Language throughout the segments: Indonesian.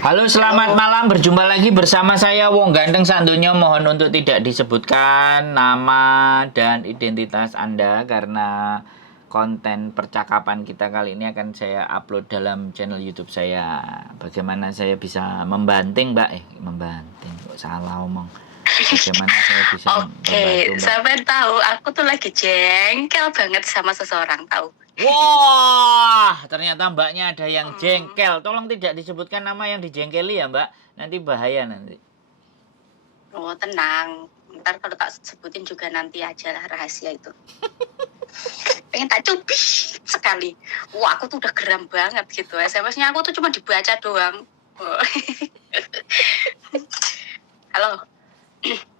Halo, selamat Halo. malam. Berjumpa lagi bersama saya Wong Ganteng Sandonya. Mohon untuk tidak disebutkan nama dan identitas Anda karena konten percakapan kita kali ini akan saya upload dalam channel YouTube saya. Bagaimana saya bisa membanting, Mbak? Membanting. Kok salah omong. Bagaimana saya bisa membantu, Oke, Mbak? sampai tahu aku tuh lagi jengkel banget sama seseorang, tahu? Wah, ternyata Mbaknya ada yang Hmm. jengkel. Tolong tidak disebutkan nama yang dijengkeli ya, Mbak. Nanti bahaya nanti. Oh, tenang. Ntar kalau tak sebutin juga nanti aja lah rahasia itu. Pengen tak cubit sekali. Wah, aku tuh udah geram banget gitu. SMS-nya aku tuh cuma dibaca doang. Oh. Halo,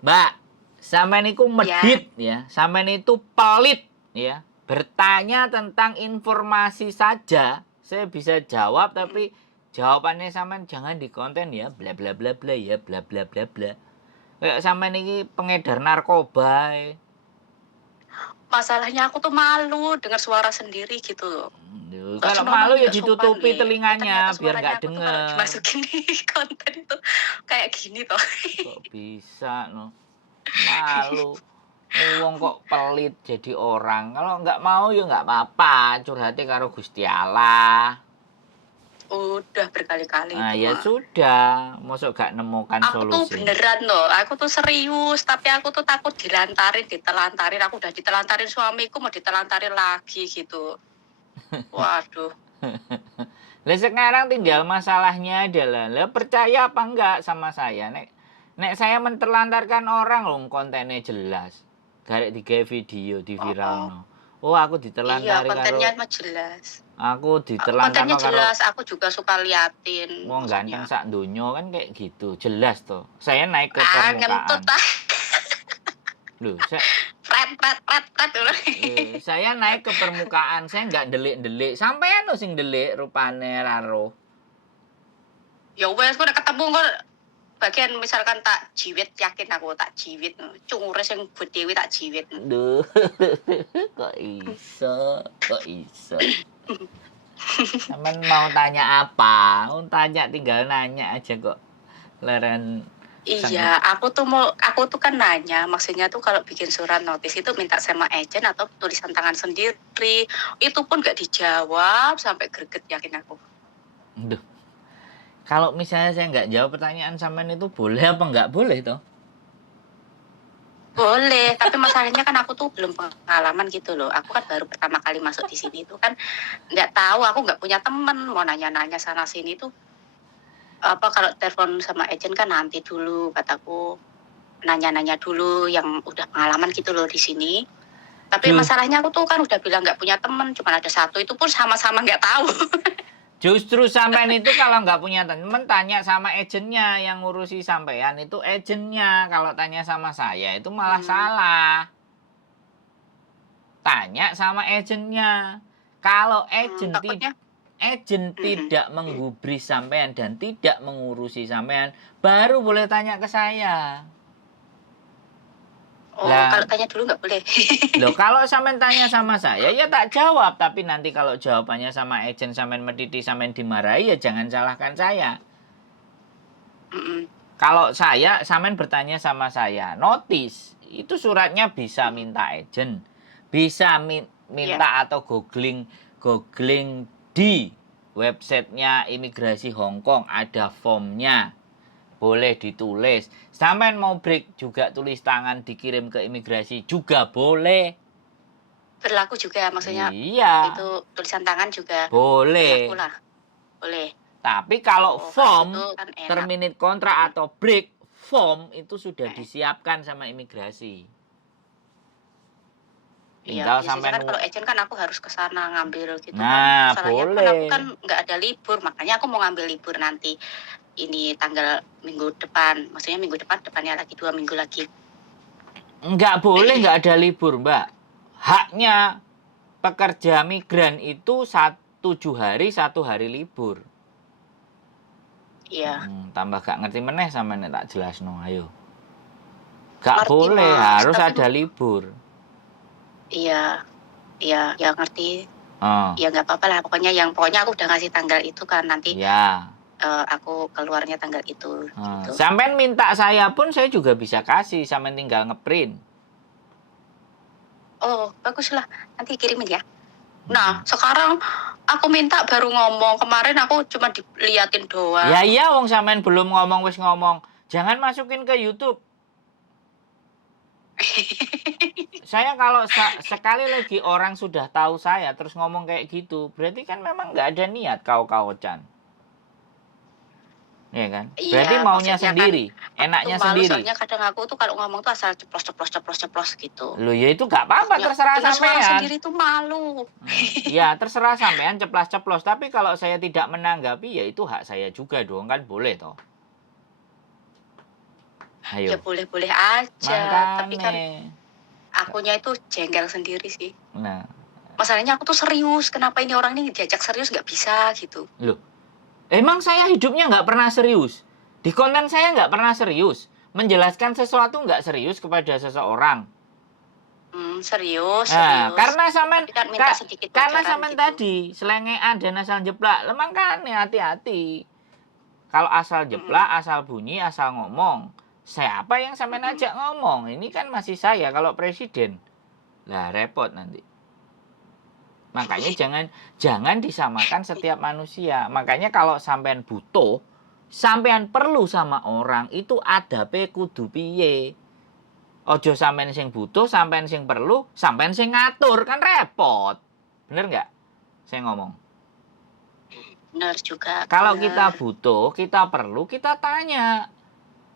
Mbak, sampean itu ya. medit ya, sampean itu pelit ya. Bertanya tentang informasi saja, saya bisa jawab Mm. tapi jawabannya sampean jangan di konten ya, bla bla bla bla ya, bla bla bla bla. Kayak sampean ini pengedar narkoba. Masalahnya aku tuh malu dengar suara sendiri gitu loh. Kok Kalau senonoh malu ya nggak sopan ditutupi ya. Ternyata telinganya biar suaranya nggak aku tuh kalau denger. dimasukin di konten itu kayak gini toh. Kok bisa no? Malu. Wong kok pelit jadi orang. Kalau nggak mau ya nggak apa-apa. Curhatnya karo Gusti Allah. Udah berkali-kali Nah itu ya mah. sudah. Mosok gak nemukan Aku tuh solusi. beneran loh, aku tuh serius, tapi aku tuh takut dilantarin, ditelantarin. Aku udah ditelantarin suamiku, mau ditelantarin lagi gitu. Waduh. Lah sekarang tinggal Hmm. masalahnya adalah, lah percaya apa enggak sama saya? Nek saya menterlantarkan orang loh, kontennya jelas. Garek tiga video di Oh, viral oh. no. Oh aku Iya, diterlantari kontennya karo mah jelas. Kontennya diterlantarno karo jelas, aku juga suka liatin, wong maksudnya. ganteng sak donya kan kayak gitu. Jelas toh. Saya naik ke Ah, permukaan. ngentut ah. Loh, Pret, pret, pret, pret. saya naik ke permukaan, saya nggak delik-delik. Sampean lo sing delik rupane raro. Ya wes, aku udah ketemu kok. Bagian misalkan tak jiwit, yakin aku tak jiwit. Cungures yang gue dewi tak jiwit. Duh, kok iso, kok iso. Sampean mau tanya apa? Mau tanya tinggal nanya aja kok. Leren Iya, sengit. aku tuh kan nanya, maksudnya tuh kalau bikin surat notis itu minta sama agent atau tulisan tangan sendiri. Itu pun gak dijawab sampai greget yakin aku. Duh, kalau misalnya saya nggak jawab pertanyaan sampean itu boleh apa nggak boleh toh? Boleh, tapi masalahnya kan aku tuh belum pengalaman gitu loh. Aku kan baru pertama kali masuk di sini tuh kan nggak tahu, aku nggak punya temen mau nanya-nanya sana sini tuh apa kalau telepon sama agent kan nanti dulu kataku nanya-nanya dulu yang udah pengalaman gitu loh di sini. Tapi Ju, masalahnya aku tuh kan udah bilang nggak punya temen, cuma ada satu itu pun sama-sama nggak tahu. Justru sampean itu kalau nggak punya teman tanya sama agennya yang ngurusi sampean itu agennya. Kalau tanya sama saya itu malah Hmm. salah. Tanya sama agennya. Kalau Takutnya. agent Hmm. tidak menggubris sampean dan tidak mengurusi sampean, baru boleh tanya ke saya. Oh, Lah, kalau tanya dulu nggak boleh. loh kalau sampean tanya sama saya ya tak jawab, tapi nanti kalau jawabannya sama agent sampean mediti sampean dimarahi ya jangan salahkan saya. Mm-mm. Kalau saya sampean bertanya sama saya, notis itu suratnya bisa Mm-mm. minta agent, bisa Iya. minta atau googling googling di websitenya imigrasi Hong Kong ada formnya, boleh ditulis. Sampean mau break juga tulis tangan dikirim ke imigrasi juga boleh. Berlaku juga, maksudnya Iya, itu tulisan tangan juga berlaku boleh. lah. Boleh. Tapi kalau Oh, kalau form gitu kan enak. terminate kontrak Mm-mm. atau break form itu sudah Mm-mm. disiapkan sama imigrasi. Iya, Tinggal biasanya sampai kan kalau agent kan aku harus ke sana ngambil gitu kan. nah, Masalahnya kan aku kan boleh. nggak ada libur, makanya aku mau ngambil libur nanti. Ini tanggal minggu depan, maksudnya minggu depan depannya lagi 2 minggu lagi. Nggak boleh nggak ada libur, Mbak. Haknya pekerja migran itu 7 hari 1 hari libur. Iya, Tambah gak ngerti meneh sama nek tak jelas no, ayo. Gak ngerti boleh, Mas, harus tapi ada libur. iya, iya, ya ngerti. Oh, Ya nggak apa-apa lah, pokoknya aku udah ngasih tanggal itu kan nanti ya. aku keluarnya tanggal itu gitu. Sampean minta saya pun saya juga bisa kasih, sampean tinggal ngeprint. Oh, baguslah. Nanti kirimin ya. Nah, sekarang aku minta baru ngomong. Kemarin aku cuma diliatin doang. Ya iya, wong sampean belum ngomong wis ngomong. Jangan masukin ke YouTube. Saya kalau sekali lagi orang sudah tahu saya terus ngomong kayak gitu, berarti kan memang nggak ada niat kau-kaucan. Iya kan? Berarti Iya, maunya maksudnya kan sendiri, aku enaknya tuh malu, sendiri. soalnya kadang aku tuh kalau ngomong tuh asal ceplos gitu. Loh ya itu nggak apa-apa, Maksudnya terserah dengar suara sampean. sendiri tuh malu. Ya terserah sampean ceplas-ceplos, tapi kalau saya tidak menanggapi ya itu hak saya juga dong, kan boleh toh. Ayo. Ya boleh-boleh aja, tapi kan Makanya. akunya itu jengkel sendiri sih. Nah, Masalahnya aku tuh serius, kenapa ini orang ini diajak serius nggak bisa gitu. loh. Emang saya hidupnya nggak pernah serius. Di konten saya nggak pernah serius. Menjelaskan sesuatu nggak serius kepada seseorang. Serius. Karena sampean Tapi kan minta sedikit karena bocoran sampean gitu. tadi selengean dan asal jeplak. Lemang kan hati-hati. Kalau asal jeplak, asal bunyi, asal ngomong. Siapa yang sampean ajak ngomong? Ini kan masih saya kalau presiden. Lah repot nanti. Makanya jangan disamakan setiap manusia. Makanya kalau sampean butuh, sampean perlu sama orang, itu adabe kudu piye. Ojo sampean sing butuh, sampean sing perlu, sampean sing ngatur, kan repot. Bener nggak? Saya ngomong. Benar juga. Kalau bener. kita butuh, kita perlu, kita tanya.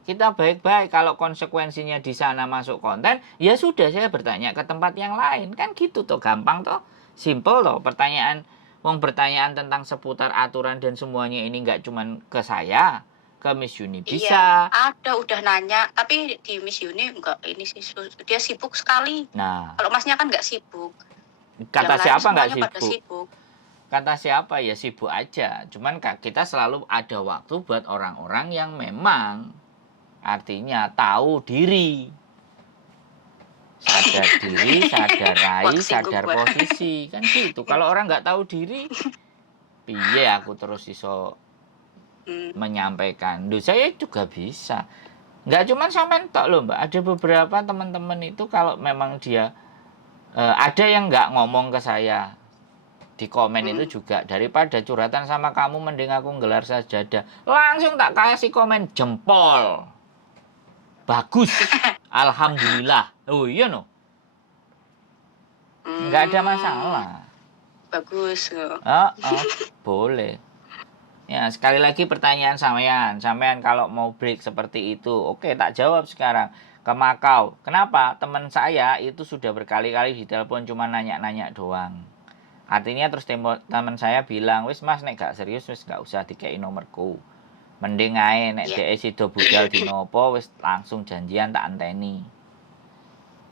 Kita baik-baik. Kalau konsekuensinya di sana masuk konten, ya sudah saya bertanya ke tempat yang lain. Kan gitu toh, gampang toh. Simple loh, pertanyaan pertanyaan tentang seputar aturan dan semuanya ini nggak cuman ke saya, ke Miss Yuni bisa. Iya, ada udah nanya, tapi di Miss Yuni enggak, ini sih dia sibuk sekali. Nah, Kalau masnya kan nggak sibuk. kata Yang lain siapa nggak semuanya pada sibuk? sibuk. Kata siapa ya sibuk aja. Cuman kita selalu ada waktu buat orang-orang yang memang artinya tahu diri. Sadar diri, sadar rai, sadar posisi, kan gitu. Kalau orang nggak tahu diri, piye aku terus iso menyampaikan. Duh, saya juga bisa. Nggak cuma sampean tok loh, Mbak. Ada beberapa teman-teman itu kalau memang dia ada yang nggak ngomong ke saya di komen itu juga, daripada curhatan sama kamu mending aku nggelar sajadah. Langsung tak kasih komen jempol. Bagus. Alhamdulillah. Oh iya no. Nggak ada masalah. Bagus. Boleh. Ya, sekali lagi pertanyaan sampean kalau mau break seperti itu, oke tak jawab sekarang. Ke Makau. Kenapa? Teman saya itu sudah berkali-kali ditelepon cuma nanya-nanya doang. Artinya terus teman saya bilang, wis mas nek gak serius wis gak usah dikei nomorku. Mending ae nek dhek sido budal di nopo wis langsung janjian tak anteni.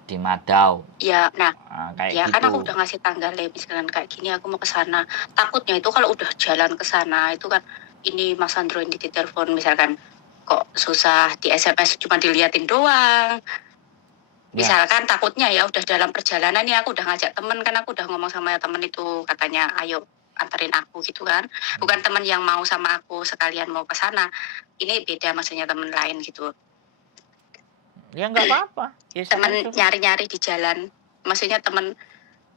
Di Madau. Ya, nah kayak ya gitu. kan aku udah ngasih tanggal ya, misalkan kayak gini aku mau ke sana. Takutnya itu kalau udah jalan ke sana itu kan ini Mas Andro ini ditelepon misalkan kok susah di SMS cuma diliatin doang. Misalkan takutnya ya udah dalam perjalanan ya aku udah ngajak temen, kan aku udah ngomong sama temen itu katanya ayo anterin aku gitu kan. Bukan temen yang mau sama aku sekalian mau ke sana. Ini beda maksudnya temen lain gitu. Ya nggak apa-apa. Ya, temen nyari-nyari di jalan. Maksudnya temen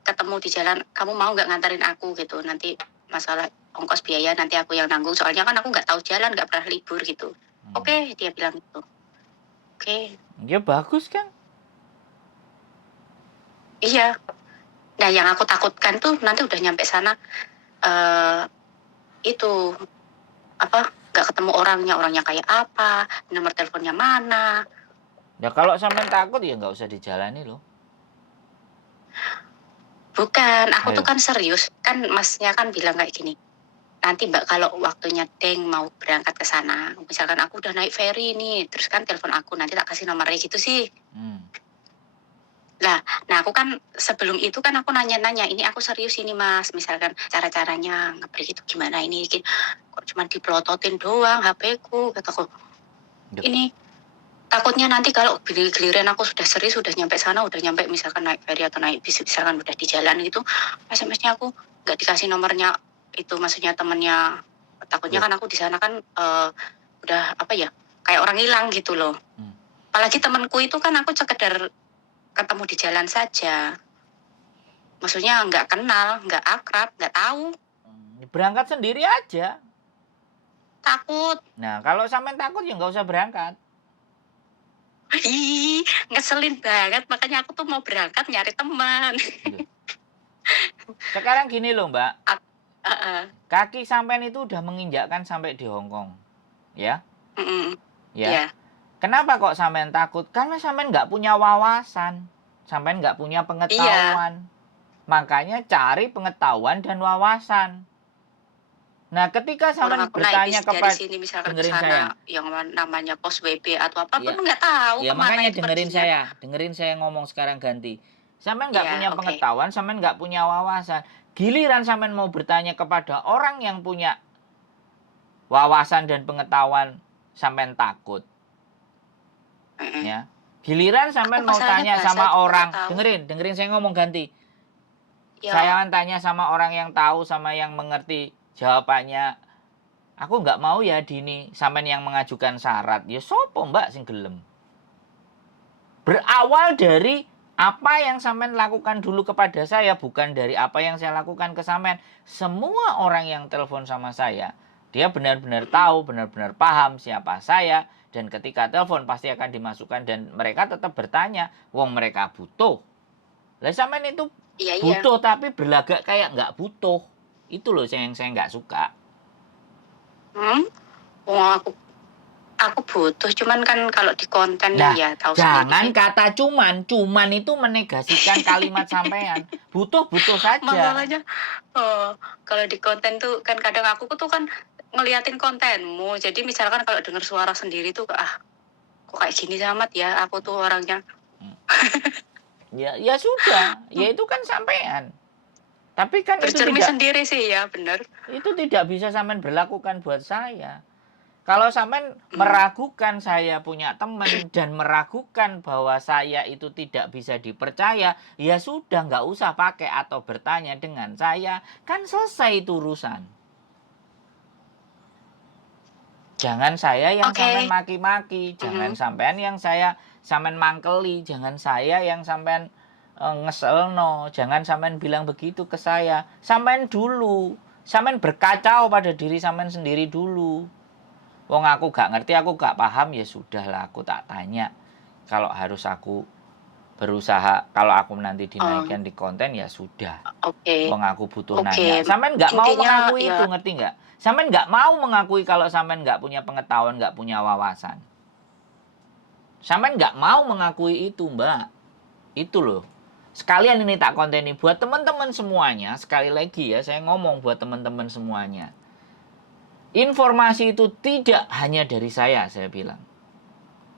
ketemu di jalan, kamu mau nggak nganterin aku gitu. Nanti masalah ongkos biaya nanti aku yang nanggung. Soalnya kan aku nggak tahu jalan, nggak pernah libur gitu. Oke, dia bilang gitu. Oke. Ya bagus kan? Iya. Nah, yang aku takutkan tuh nanti udah nyampe sana itu apa? Nggak ketemu orangnya kayak apa, nomor teleponnya mana. Ya kalau sampean takut ya nggak usah dijalani loh. Bukan, aku tuh kan serius. Kan masnya kan bilang kayak gini. Nanti Mbak kalau waktunya Deng mau berangkat ke sana, misalkan aku udah naik ferry nih, terus kan telepon aku, nanti tak kasih nomornya gitu sih. Nah aku kan sebelum itu kan aku nanya-nanya, ini aku serius ini mas, misalkan cara-caranya ngebreak itu gimana ini, kok cuma dipelototin doang HP-ku, kataku. Ini takutnya nanti kalau giliran aku sudah serius, sudah nyampe sana, udah nyampe misalkan naik ferry atau naik bis, misalkan udah di jalan gitu, SMS-nya aku nggak dikasih nomornya itu, maksudnya temennya Takutnya Loh. kan aku di sana kan udah apa ya, kayak orang hilang gitu loh. Apalagi temanku itu kan aku sekedar ketemu di jalan saja. Maksudnya nggak kenal, nggak akrab, nggak tahu. Berangkat sendiri aja. Takut. Nah, kalau sampean takut ya nggak usah berangkat. Ih, ngeselin banget. Makanya aku tuh mau berangkat nyari teman. Sekarang gini loh, Mbak. Heeh. Kaki sampean itu udah menginjakkan sampai di Hong Kong. Ya? Ya. Iya. Kenapa kok sampean takut? Karena sampean nggak punya wawasan. Sampean nggak punya Iya. pengetahuan. Makanya cari pengetahuan dan wawasan. Nah, ketika Orang sampean aku naik bertanya bis dari kepada sini misalkan ke dengerin saya. sana yang namanya pos WB atau apa Ya, pun nggak tahu ya kemana makanya itu perginya. dengerin saya ngomong sekarang ganti. Sampean nggak Iya, punya oke. pengetahuan, sampean nggak punya wawasan. Giliran sampean mau bertanya kepada orang yang punya wawasan dan pengetahuan, sampean takut. Mm-mm. Ya. Giliran sampean Aku mau masalahnya tanya bahasa sama juga orang, nggak tahu. dengerin saya ngomong ganti. Ya, Saya akan tanya sama orang yang tahu sama yang mengerti. Jawabannya, aku nggak mau ya Dini, sampean yang mengajukan syarat. Ya sopo Mbak sing gelem. Berawal dari apa yang sampean lakukan dulu kepada saya, bukan dari apa yang saya lakukan ke sampean. Semua orang yang telepon sama saya, dia benar-benar tahu, benar-benar paham siapa saya, dan ketika telepon pasti akan dimasukkan dan mereka tetap bertanya, wong mereka butuh. Lah sampean itu iya. butuh tapi berlagak kayak nggak butuh. Itu loh yang saya nggak suka. Wah, aku butuh, cuman kan kalau di konten Nah, ya tahu jangan sendiri. kata cuman itu menegasikan kalimat sampean. Butuh saja. Masalahnya kalau di konten tuh kan kadang aku tuh kan ngeliatin kontenmu. Jadi misalkan kalau dengar suara sendiri tuh kok kayak gini amat ya aku tuh orangnya. Ya sudah, ya itu kan sampean. Tapi kan Bercermin sendiri sih ya, bener. itu tidak bisa sampean berlakukan buat saya. Kalau sampean meragukan saya punya teman dan meragukan bahwa saya itu tidak bisa dipercaya, ya sudah nggak usah pakai atau bertanya dengan saya, kan selesai itu urusan. Jangan saya yang Oke. sampean maki-maki, jangan sampean yang saya sampean mangkeli, jangan saya yang sampean ngeselno, jangan sampean bilang begitu ke saya. Sampean dulu, sampean berkacau pada diri sampean sendiri dulu. Wong aku gak ngerti, aku gak paham, ya sudahlah aku tak tanya. Kalau harus aku berusaha, kalau aku nanti dinaikkan di konten ya sudah. Oke. Wong aku butuh Oke. nanya. Sampean nggak mau Intinya, mengakui ya. itu, ngerti nggak? Sampean nggak mau mengakui kalau sampean nggak punya pengetahuan, nggak punya wawasan. Sampean nggak mau mengakui itu, Mbak. Itu loh. Sekalian ini tak konteni buat teman-teman semuanya. Sekali lagi ya, saya ngomong buat teman-teman semuanya. Informasi itu tidak hanya dari saya bilang.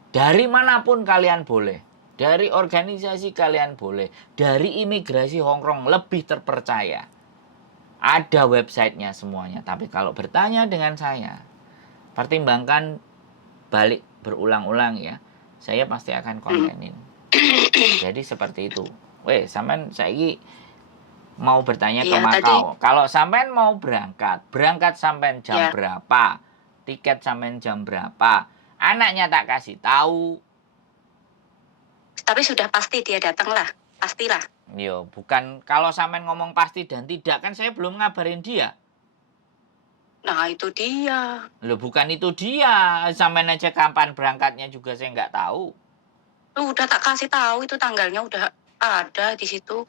Dari manapun kalian boleh. Dari organisasi kalian boleh. Dari imigrasi Hong Kong lebih terpercaya. Ada websitenya semuanya. Tapi kalau bertanya dengan saya, pertimbangkan balik berulang-ulang ya. Saya pasti akan kontenin. Jadi seperti itu. Weh, sampean saiki mau bertanya ke Iya, Makau. Kalau sampean mau berangkat sampean jam Ya. berapa? Tiket sampean jam berapa? Anaknya tak kasih tahu. Tapi sudah pasti dia datang lah, pastilah. Yo, bukan kalau sampean ngomong pasti dan tidak kan saya belum ngabarin dia. Nah itu dia. Loh, bukan itu dia. Sampean aja kapan berangkatnya juga saya nggak tahu. Udah tak kasih tahu itu tanggalnya udah ada di situ.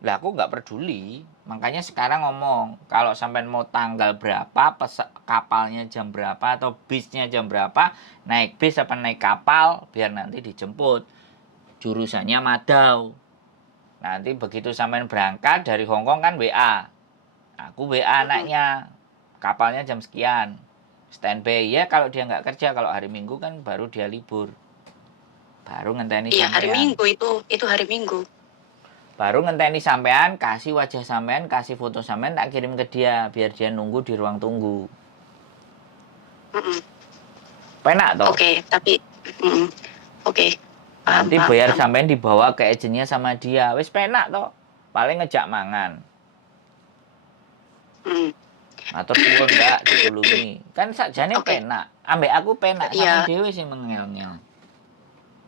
Lah aku nggak peduli. Makanya sekarang ngomong, kalau sampean mau tanggal berapa, kapalnya jam berapa atau bisnya jam berapa, naik bis apa naik kapal biar nanti dijemput. Jurusannya Madau. Nanti begitu sampean berangkat dari Hong Kong kan WA. Aku WA anaknya. Kapalnya jam sekian. Standby ya kalau dia nggak kerja, kalau hari Minggu kan baru dia libur. Baru ngenteni Iya, sampean. hari Minggu itu hari Minggu. Baru ngenteni sampean, kasih wajah sampean, kasih foto sampean, tak kirim ke dia biar dia nunggu di ruang tunggu. Penak toh? Oke, tapi oke. Nanti bayar sampean dibawa ke agennya sama dia. Wis penak toh. Paling ngejak mangan. Matur suwun Mbak ditulungi. Kan sakjane Oke. penak. Ambek aku penak, sampean Iya, dhewe sing mengel-ngel.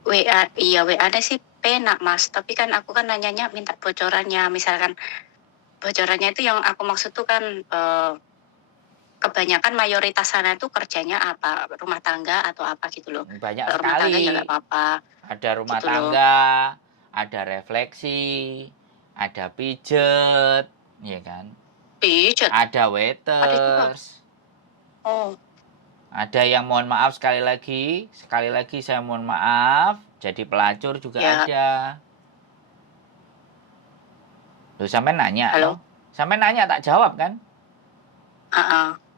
WA-nya sih penak Mas, tapi kan aku kan nanyanya minta bocorannya. Misalkan bocorannya itu yang aku maksud tuh kan kebanyakan mayoritas sana itu kerjanya apa? Rumah tangga atau apa gitu loh. Banyak Kalau rumah tangga ya nggak sekali. apa-apa Ada rumah gitu loh. tangga, ada refleksi, ada pijet, ya kan? Pijet, Ada ada juga. waiters. Oh, Ada yang mohon maaf sekali lagi saya mohon maaf, jadi pelacur juga ya, ada. Loh sampai nanya, halo. no? Sampai nanya tak jawab kan?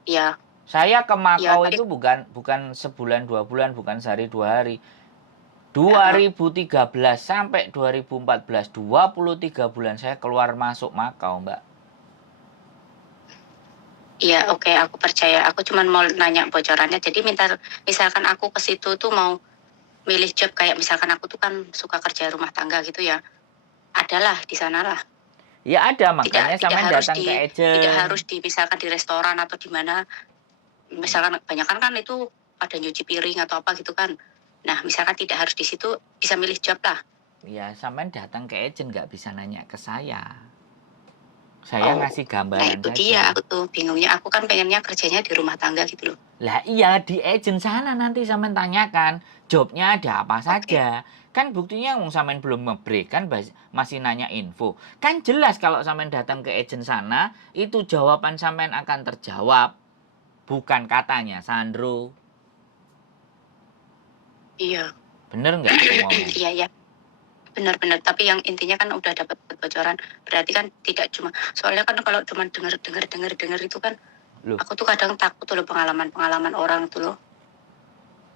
Ya, Saya ke ya Makau tadi, itu bukan sebulan 2 bulan, bukan sehari 2 hari. uh, 2013 sampai 2014, 23 bulan saya keluar masuk Makau, Mbak. iya oke aku percaya. Aku cuma mau nanya bocorannya. Jadi misalkan aku ke situ tuh mau milih job kayak misalkan aku tuh kan suka kerja rumah tangga gitu ya. Adalah di sana lah. Ya ada, Tidak makanya tidak sampean harus datang ke di tidak harus agent. di misalkan di restoran atau di mana. Misalkan kebanyakan kan itu ada nyuci piring atau apa gitu kan. Nah, misalkan tidak harus di situ bisa milih job lah. Ya, sampean datang ke agent nggak bisa nanya ke saya. Saya Oh, ngasih nah gambaran itu dia saja. aku tuh bingungnya. Aku kan pengennya kerjanya di rumah tangga gitu loh. Lah iya, di agent sana nanti sampean tanyakan, jobnya ada apa Oke. saja. Kan buktinya wong sampean belum nge-break kan masih nanya info. Kan jelas kalau sampean datang ke agent sana, itu jawaban sampean akan terjawab. Bukan katanya, Sandro. Iya. Bener nggak aku ngomong? Iya, ya. Benar-benar. Tapi yang intinya kan udah dapat bocoran. Berarti kan tidak cuma soalnya kan kalau cuma dengar itu kan Loh, aku tuh kadang takut tuh loh pengalaman-pengalaman orang tuh loh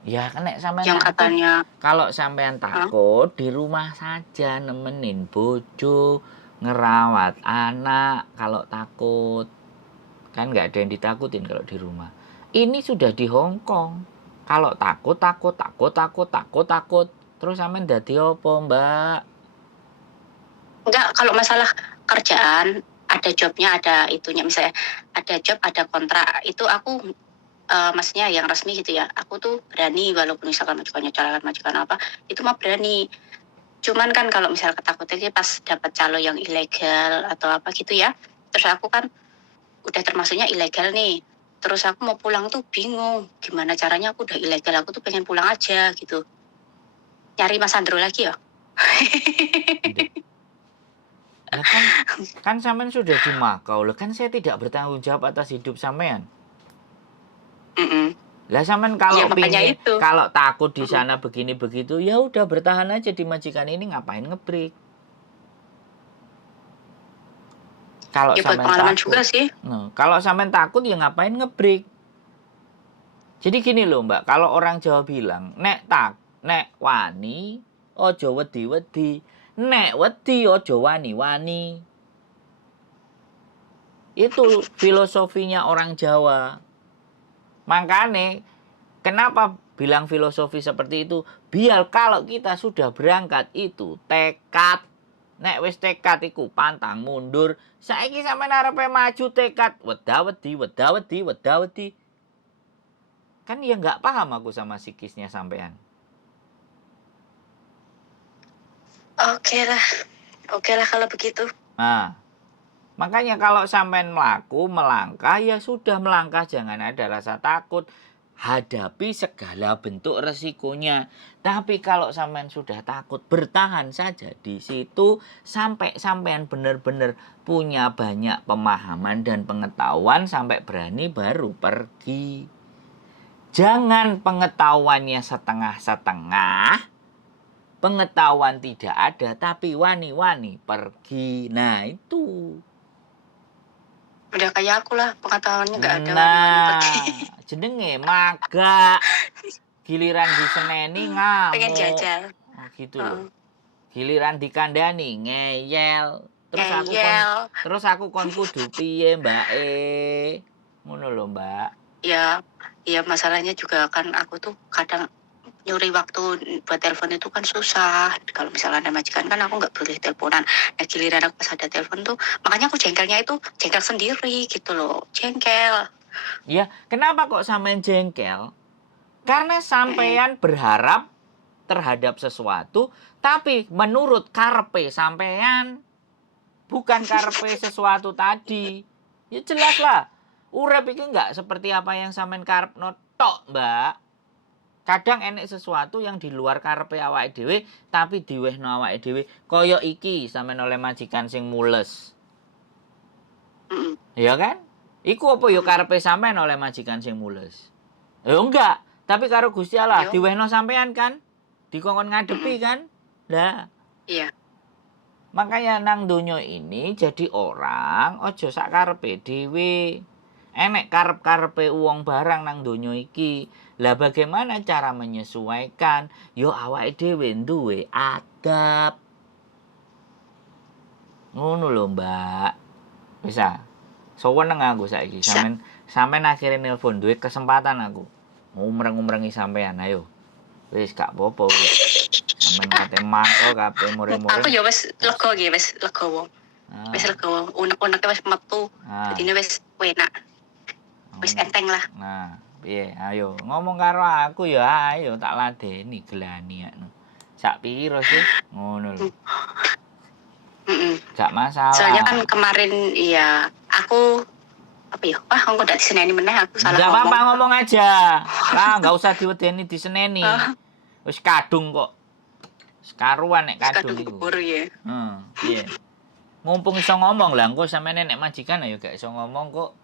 ya kan nek sampean yang takut, katanya, kalau sampean "Hah? takut di rumah saja nemenin bojo, ngerawat anak kalau takut. Kan nggak ada yang ditakutin kalau di rumah. Ini sudah di Hong Kong. Kalau takut. Terus sampean dadi opo, Mbak? Enggak, kalau masalah kerjaan ada jobnya, ada itunya misalnya ada job, ada kontrak. Itu aku maksudnya yang resmi gitu ya. Aku tuh berani walaupun misalkan majukan apa, itu mah berani. Cuman kan kalau misalnya ketakutannya pas dapat calo yang ilegal atau apa gitu ya. Terus aku kan udah termasuknya ilegal nih. Terus aku mau pulang tuh bingung. Gimana caranya aku udah ilegal, aku tuh pengen pulang aja gitu. Nyari Mas Andro lagi ya. Lah kan sampean sudah di Makau. Lah kan saya tidak bertanggung jawab atas hidup sampean. Mm-mm. Lah sampean Iya kalau makanya pingin, itu. kalau takut di Mm-mm. sana begini begitu, ya udah bertahan aja di majikan ini, ngapain ngebreak? Kalau Ya buat sampean pengalaman takut. juga sih. Kalau sampean takut ya ngapain ngebreak? Jadi gini loh Mbak, kalau orang Jawa bilang, nek wani, ojo wedi-wedi. Nek wedi ojo wani-wani. Itu filosofinya orang Jawa. Makanya, kenapa bilang filosofi seperti itu? Biar kalau kita sudah berangkat itu tekad. Nek wis tekad iku pantang mundur. Saiki sampean arepe maju tekad, weda wedi. Kan ya nggak paham aku sama psikisnya sampean. Oke lah kalau begitu. Nah, makanya kalau sampean melangkah ya sudah melangkah, jangan ada rasa takut. Hadapi segala bentuk resikonya. Tapi kalau sampean sudah takut, bertahan saja di situ sampai sampean benar-benar punya banyak pemahaman dan pengetahuan sampai berani baru pergi. Jangan pengetahuannya setengah-setengah. Pengetahuan tidak ada tapi wani-wani pergi. Nah, itu. Udah kayak aku lah, pengetahuannya nggak ada wani-wani pergi. Nah, jenenge maga. Giliran diseneni Pengen ngamuk. jajal. Oh, gitu loh. Giliran dikandani ngeyel. Ngeyel. Terus aku kon kudu piye, Mbak? Ngono lho, Mbak. Ya, ya masalahnya juga kan aku tuh kadang nyuri waktu buat telepon itu kan susah. Kalau misalnya ada majikan kan aku nggak boleh teleponan. Nah giliran aku pas ada telepon tuh, makanya aku jengkelnya itu jengkel sendiri gitu loh, jengkel. Ya, kenapa kok sampean jengkel? Karena Mm-mm. sampean berharap terhadap sesuatu, tapi menurut karepe sampean, bukan karepe sesuatu tadi. Ya jelas lah. Urip iki nggak seperti apa yang sampean karepno tok, Mbak. Kadang enek sesuatu yang di luar karepe awake dhewe, tapi diwehno awake dhewe. Kaya iki sampean oleh majikan sing mules. Mm-mm. Ya kan? Iku apa ya karepe sampean oleh majikan sing mules? Ya enggak, tapi karo Gusti Allah Yo, diwehno sampean kan? Dikongkon ngadepi mm-mm. kan? Lah, Iya. makanya nang donya ini jadi orang aja sak karepe dhewe. Enek karep-karepe wong barang nang donya iki. Lah bagaimana cara menyesuaikan? Yo awake dhewe duwe adab. Ngono lho, Mbak. Bisa. Soweneng aku saiki Bisa. sampean akhire nelpon duwe kesempatan aku. Ngumreng-ngumrengi sampean ayo. Wis gak apa-apa wis. Sampean kate mangkel kabeh Aku muring-muring. ya wes lega gitu, wes legowo. Wes Nah, legowo. Unek-uneknya wes metu. Jadi nah, wes enak. Wes ngono. enteng lah. Nah, piye? Ayo ngomong karo aku ya ayo tak ladeni gelani anu. Sak piro sih? Ngono lho. Mm-mm. Gak Soalnya kan masalah. kemarin iya aku apa ya? Wah, aku udah diseneni meneh aku salah Enggak ngomong. apa-apa ngomong aja. Lah, enggak usah diwedeni diseneni. Ah, Wis kadung kok. Sekaruan nek kadung kadung iku. kubur ya. Piye? Mumpung iso ngomong lah, engko sampeyan nek majikan ayo gak iso ngomong kok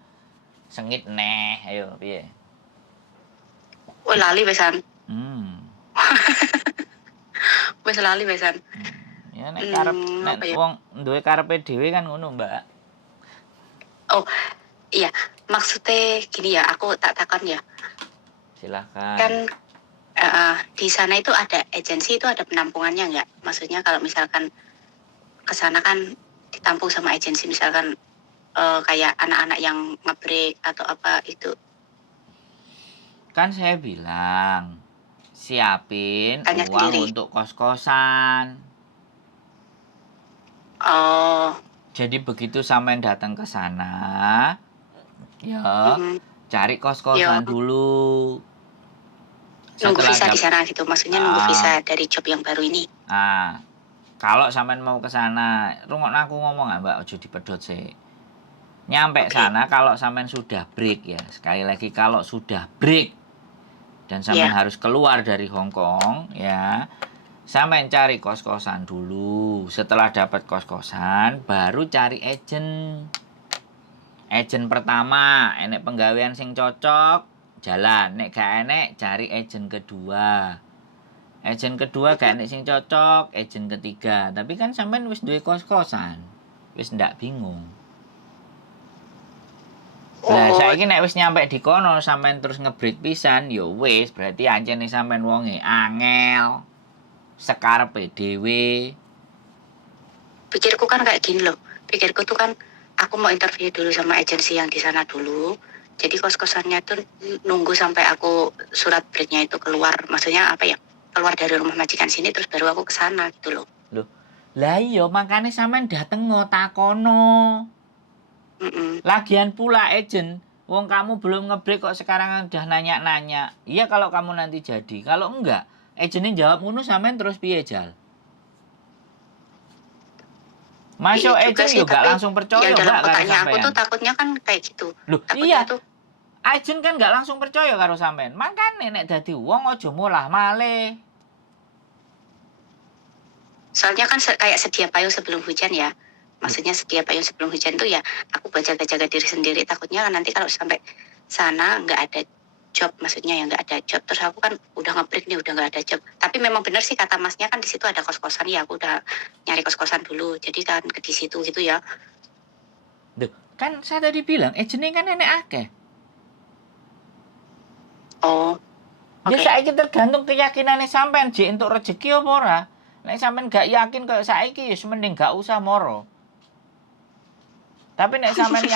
sengit neh. Ayo piye? Wah, lali wesan. Hmm. Wes lali wesan. Ya nek karep nek Apa ya? wong duwe karepe dhewe kan ngono, Mbak. Oh, iya. Maksudnya gini ya, aku tak takon ya. Kan Silahkan. di sana itu ada agensi, itu ada penampungannya nggak? Maksudnya kalau misalkan ke sana kan ditampung sama agensi, misalkan kayak anak-anak yang ngebreak atau apa itu. Kan saya bilang siapin Tanya uang sendiri. untuk kos-kosan. Oh, Jadi begitu sampean datang ke sana, ya mm, cari ya kos-kosan dulu. nunggu Setelah visa di dap sana gitu. Maksudnya nunggu ah, visa dari job yang baru ini. ah, kalau sampean mau ke sana, rungokno aku ngomong ah, Mbak, ojo dipedhot sih. Nyampe Oke, sana kalau sampean sudah break ya. Sekali lagi kalau sudah break dan sampean ya. harus keluar dari Hong Kong ya. Sampean cari kos-kosan dulu. Setelah dapat kos-kosan, baru cari agent. Agent pertama, enek penggawean sing cocok, jalan. Nek gak enek, cari agent kedua. Agent kedua gak enek sing cocok, agent ketiga. Tapi kan sampean wis duwe kos-kosan. Wis ndak bingung. Lah Oh, saiki nek wis nyampe di kono sampean terus ngebreak pisan, ya wis berarti ancene sampean wonge angel. Sekarepe dhewe. pikirku kan kayak gini loh. Pikirku tuh kan aku mau interview dulu sama agensi yang di sana dulu. Jadi kos-kosannya tuh nunggu sampai aku surat breaknya itu keluar. Maksudnya apa ya? Keluar dari rumah majikan sini terus baru aku ke sana gitu loh. Loh, lah iya makane sampean dateng takono. Mm-mm. Lagian pula agent, wong kamu belum ngebreak kok sekarang udah nanya-nanya. Iya kalau kamu nanti jadi, kalau enggak, agentnya jawab ngono sampean terus piye jal? Iya Masuk juga agent sih, juga tapi langsung percaya yang dalam mbak karo otaknya aku tuh sampean. takutnya kan kayak gitu. Loh Takutnya iya, tuh, agent kan nggak langsung percaya karo sampean. Makane nek dadi wong aja mulah malih. soalnya kan kayak sedia payung sebelum hujan ya. Maksudnya sedia payung sebelum hujan tuh ya aku jaga-jaga diri sendiri. Takutnya kan nanti kalau sampai sana nggak ada job, maksudnya ya nggak ada job. Terus aku kan udah ngebreak nih, udah nggak ada job. Tapi memang benar sih kata masnya kan di situ ada kos-kosan ya. Aku udah nyari kos-kosan dulu. Jadi kan ke di situ gitu ya. Duh, kan saya tadi bilang agentnya kan nenek akeh. Oh, Ya oke. saiki tergantung keyakinannya sampean jek entuk rezeki apa ora. Nek sampean gak yakin kayak saiki ya mending gak usah moro. Tapi nek sampean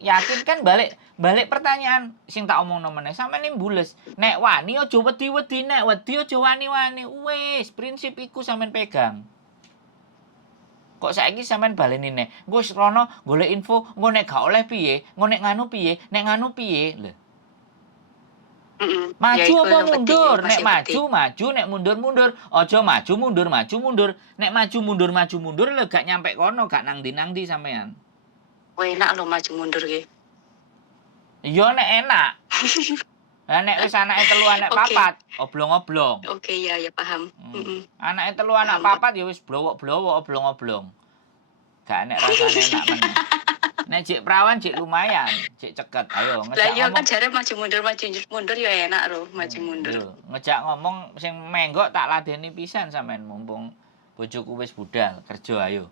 yakin kan balik pertanyaan sing tak omongno meneh. Sampeyan iki mbules. Nek wani aja wedi-wedi, nek wedi aja wani-wani. Wis, prinsip iku sampeyan pegang. Kok saiki sampean baleni neh. Engko wis rono golek info, engko nek gak oleh piye, engko nek nganu piye, nek nganu piye. Lho. Ya Maju iku apa yang penting, mundur? yang Nek masih maju, penting. maju, nek mundur, mundur. Aja maju, mundur, maju, mundur. Nek maju, mundur lho gak nyampe kono, gak nang ndi sampean. Wah, enak lo maju mundur ki. Iya nek enak. Lah nek wis anake telu anak Oke. papat, oblong-oblong. Oke, ya paham. Anake telu anak Paham, papat ya wis blowok-blowok, oblong-oblong. Gak enek rasane enak meneh. Nek jek perawan jek lumayan, jek ceket. Ayo Lah ngejak iya kan ngomong. jare maju mundur ya enak lo maju mundur. Yo, ngejak ngomong sing menggok tak ladeni pisan sampean mumpung bojoku wis budal kerja ayo.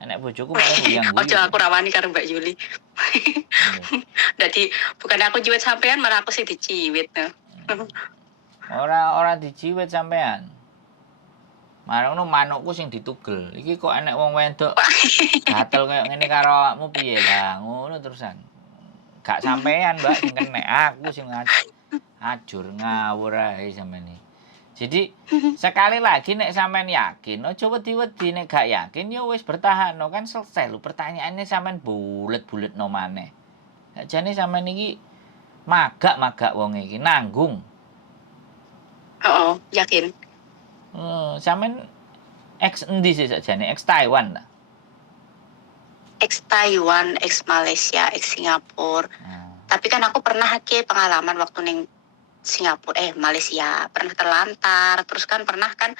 Nek bojoku malah guyang-guyu. Ojo aku rawani karo Mbak Yuli. Dadi bukan aku jiwet sampean malah aku sing diciwit. Ora dijiwit sampean. Marono manukku sing ditugel. Iki kok enek wong wedok gatel koyo ngene karo awakmu piye lah, ngono terusan. Gak sampean, Mbak, sing kenek, aku sing ajur ngawur ae sampean iki. Jadi sekali lagi nek sampean yakin, aja wedi-wedi, nek gak yakin ya wis bertahan, no kan selesai lho. Pertanyaannya sampean bulet-buletno maneh. Sakjane sampean iki magak wong iki nanggung. Oh, yakin. Sampean ex endi sih sakjane? Ex Taiwan ta? Ex Taiwan, ex Malaysia, ex Singapura. Tapi kan aku pernah ke pengalaman waktu ning Singapura, Malaysia pernah terlantar, terus kan pernah kan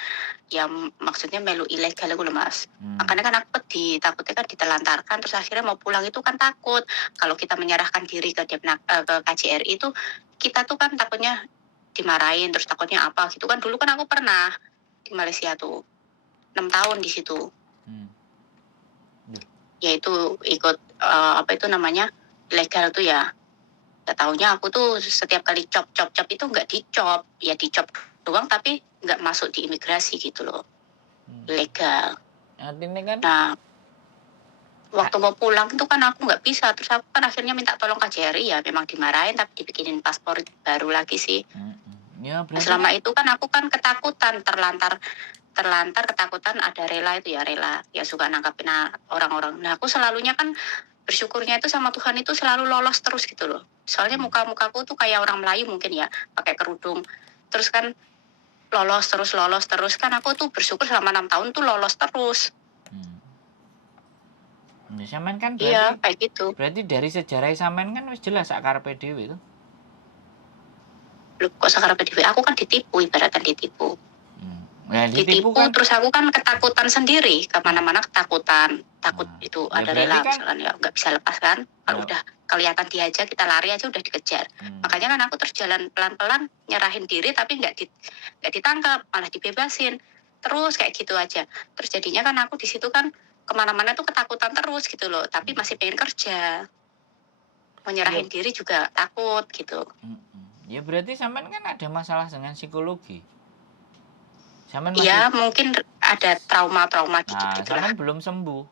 ya maksudnya melu ilegal aku loh Mas. Makanya kan aku takutnya kan ditelantarkan, terus akhirnya mau pulang itu kan takut kalau kita menyerahkan diri ke KJRI itu kita tuh kan takutnya dimarahin, terus takutnya apa gitu kan. Dulu kan aku pernah di Malaysia tuh 6 tahun di situ. Yaitu ikut apa itu namanya ilegal tuh ya. Gak taunya aku tuh setiap kali cop itu nggak dicop, ya dicop doang tapi nggak masuk di imigrasi gitu loh, ilegal. Artinya kan? Nah, waktu mau pulang itu kan aku nggak bisa, terus aku kan akhirnya minta tolong KJRI ya, memang dimarahin tapi dibikinin paspor baru lagi sih. Ya, nah, selama itu kan aku kan ketakutan terlantar ketakutan ada rela itu ya rela ya suka nangkapin orang-orang. Nah aku selalunya kan bersyukurnya itu sama Tuhan itu selalu lolos terus gitu loh. Soalnya mukaku tuh kayak orang Melayu mungkin ya, pakai kerudung. Terus kan lolos terus kan aku tuh bersyukur selama 6 tahun tuh lolos terus. Sampean kan berarti, iya kayak gitu. Berarti dari sejarah sampean kan wis jelas sakarepe dhewe itu. Loh kok sakarepe dhewe? Aku kan ditipu, ibaratnya ditipu. Ya, ditipu kan. Terus aku kan ketakutan sendiri, kemana-mana ketakutan, takut itu ya, ada rela kan, misalkan ya nggak bisa lepas kan, kalau udah kelihatan dia aja kita lari aja udah dikejar. Makanya kan aku terus jalan pelan-pelan nyerahin diri tapi nggak ditangkap, malah dibebasin terus kayak gitu aja. Terus jadinya kan aku di situ kan kemana-mana tuh ketakutan terus gitu loh, tapi masih pengen kerja, mau nyerahin diri juga takut gitu. Ya berarti sampean kan ada masalah dengan psikologi. Iya mungkin ada trauma gitu lah. Sampean belum sembuh.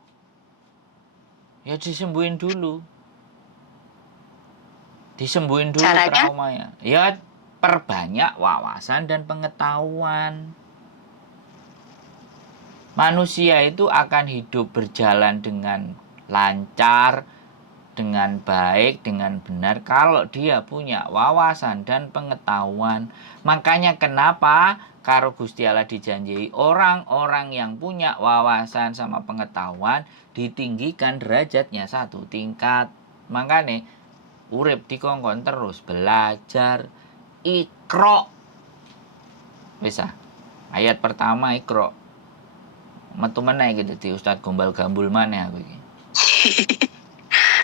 Ya disembuhin dulu. Caranya? Traumanya. Ya perbanyak wawasan dan pengetahuan. Manusia itu akan hidup berjalan dengan lancar, dengan baik, dengan benar kalau dia punya wawasan dan pengetahuan. Makanya kenapa karo Gusti Allah dijanji orang-orang yang punya wawasan sama pengetahuan ditinggikan derajatnya 1 tingkat. Makanya urip dikongkon terus belajar. Iqra. Bisa. Ayat pertama Iqra. Metu meneh gitu di Ustaz Gombal Gambul maneh aku iki.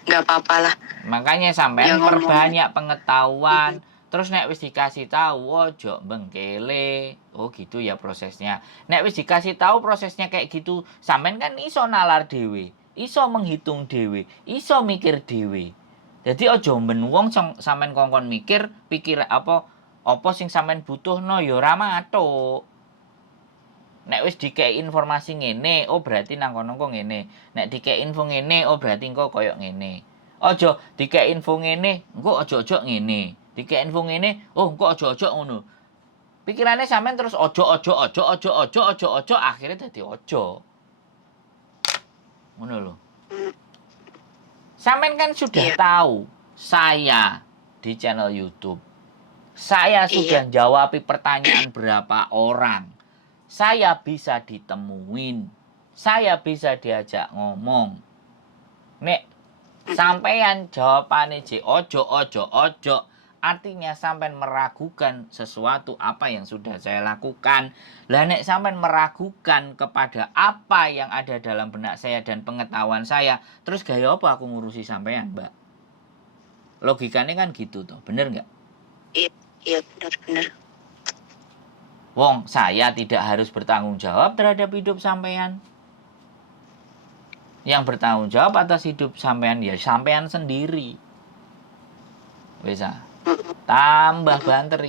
Nggak apa-apa lah. Makanya sampean perbanyak pengetahuan. Terus nek wis dikasih tahu ojo bengkele. Oh gitu ya prosesnya. Nek wis dikasih tahu prosesnya kayak gitu, sampean kan iso nalar dhewe, iso menghitung dhewe, iso mikir dhewe. Jadi ojo ben wong sampean kongkon mikir, pikir apa sing sampean butuhno ya ora matuk. Nek wis dikei informasi ngene, oh berarti nang kono kok ngene. Nek dikei info ngene, oh berarti engko koyo ngene. Ojo dikek info ngene, engko ojo-ojo ngene. Dikek info ngene, oh engko ojo-ojo ngono. Pikirannya sampean terus ojo, akhirnya dadi ojo. Ngono lho. Sampean kan sudah tahu saya di channel YouTube. Saya sudah jawabi pertanyaan berapa orang. Saya bisa ditemuin. Saya bisa diajak ngomong. Nek sampean jawabane je ojo, artinya sampean meragukan sesuatu apa yang sudah saya lakukan. Lah nek sampean meragukan kepada apa yang ada dalam benak saya dan pengetahuan saya, terus gaya apa aku ngurusi sampean, Mbak? Logikanya kan gitu tuh, bener nggak? Iya benar. Wong, saya tidak harus bertanggung jawab terhadap hidup sampean. Yang bertanggung jawab atas hidup sampean ya sampean sendiri. Bisa. Tambah banter.